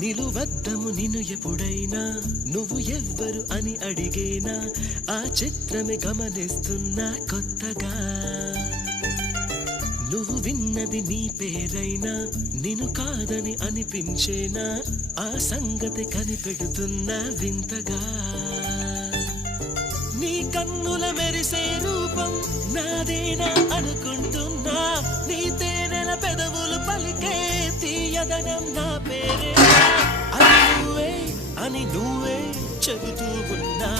నిలువద్దము నిన్ను ఎప్పుడైనా నువ్వు ఎవ్వరు అని అడిగేనా ఆ చిత్రమే గమనిస్తున్నా కొత్తగా నువ్వు విన్నది నీ పేరైనా నిన్ను కాదని అనిపించేనా ఆ సంగతి కనిపెడుతున్నా వింతగా నీ కన్నుల మెరిసే రూపం నాదేనా అనుకుంటున్నా నీ తేనెల పెదవులు పలికే తీయదనం నా పేరే అని నువ్వే చెబుతూ ఉన్నా